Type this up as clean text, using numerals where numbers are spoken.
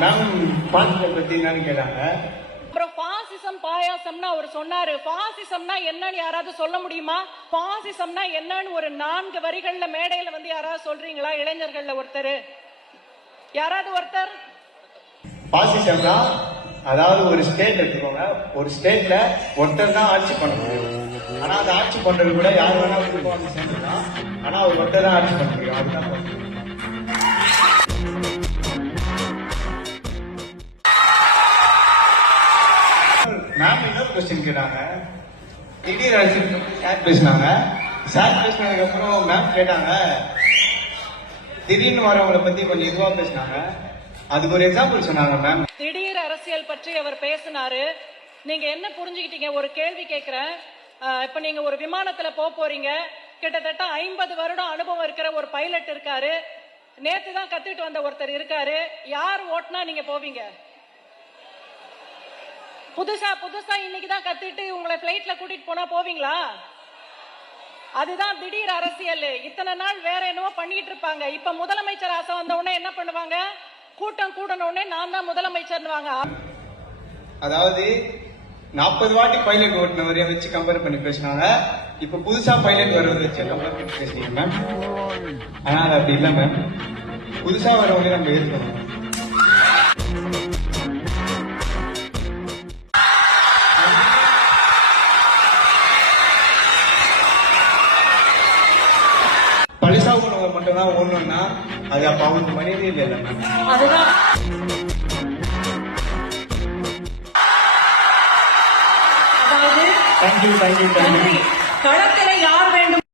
Ma'am பாசிசத்தை பத்தி என்னன்னு கேட்டாங்க. அப்புறம் பாசிசம் பாயாசம்னு அவர் சொன்னாரு. பாசிசம்னா என்னன்னு யாராவது சொல்ல முடியுமா? பாசிசம்னா என்னன்னு ஒரு 4 வரிகள்ல மேடையில வந்து யாராவது சொல்றீங்களா? இளைஞர்கள்ல ஒருத்தர், யாராவது ஒருத்தர். பாசிசம்னா அதாவது ஒரு ஸ்டேட் எடுத்துக்கோங்க, ஒரு ஸ்டேட்ல ஒருத்தர் தான் ஆட்சி பண்ண முடியும். ஆனா அந்த ஆட்சி பண்றது கூட யார் வேணா வந்து சேர்ந்துதான், ஆனா அவர் ஒருத்தர் தான் ஆட்சி பண்ண முடியும். அதுதான் மேம் இன்னொரு கொஸ்டின் கேட்டாங்க. திடீர் அரசியல் சார் பேசினாங்க. சார் பேசினதுக்கு அப்புறம் மேம் கேட்டாங்க, திடீர்னு வரவங்களை பத்தி கொஞ்சம் இதுவா பேசினாங்க. அதுக்கு ஒரு எக்ஸாம்பிள் சொன்னாங்க மேம். திடீர் அரசியல் பற்றி அவர் பேசினாரு. நீங்க என்ன புரிஞ்சுக்கிட்டீங்க? ஒரு கேள்வி கேட்கிறேன். இப்ப நீங்க ஒரு விமானத்துல போறீங்க. கிட்டத்தட்ட 50 வருடம் அனுபவம் இருக்கிற ஒரு பைலட் இருக்காரு. நேத்து தான் கத்துட்டு வந்த ஒருத்தர் இருக்காரு. யார் ஓட்டுனா நீங்க போவீங்க? புதுசா இன்னைக்குதான் கத்துட்டு உங்களை பிளைட்ல கூட்டிட்டு போனா போவீங்களா? அதுதான் திடீர் அரசியல். இத்தனை நாள் வேற என்னவோ பண்ணிட்டு இருப்பாங்க. இப்ப முதலமைச்சர் ஆசை வந்த உடனே என்ன பண்ணுவாங்க? கூட்டம் கூடன உடனே நான் தான் முதலமைச்சர்னுவாங்க. அதாவது 40 வாட்டி பைலட் ஓட்டுனவரை வச்சு கம்பேர் பண்ணி பேசினாங்க. இப்ப புதுசா பைலட் வர்றதை வச்சு கம்பேர் பண்ணி பேசுறீங்க மேம். ஆனா அது அப்படி இல்லை மேம். புதுசா வரவங்களே நம்ம ஏற்கணும். பழிசா உணவர் மட்டும் தான் ஓடணும்னா அது அப்ப அவங்களுக்கு மனிதே இல்லை மேம். அதுதான் தேங்க்யூ. களத்தை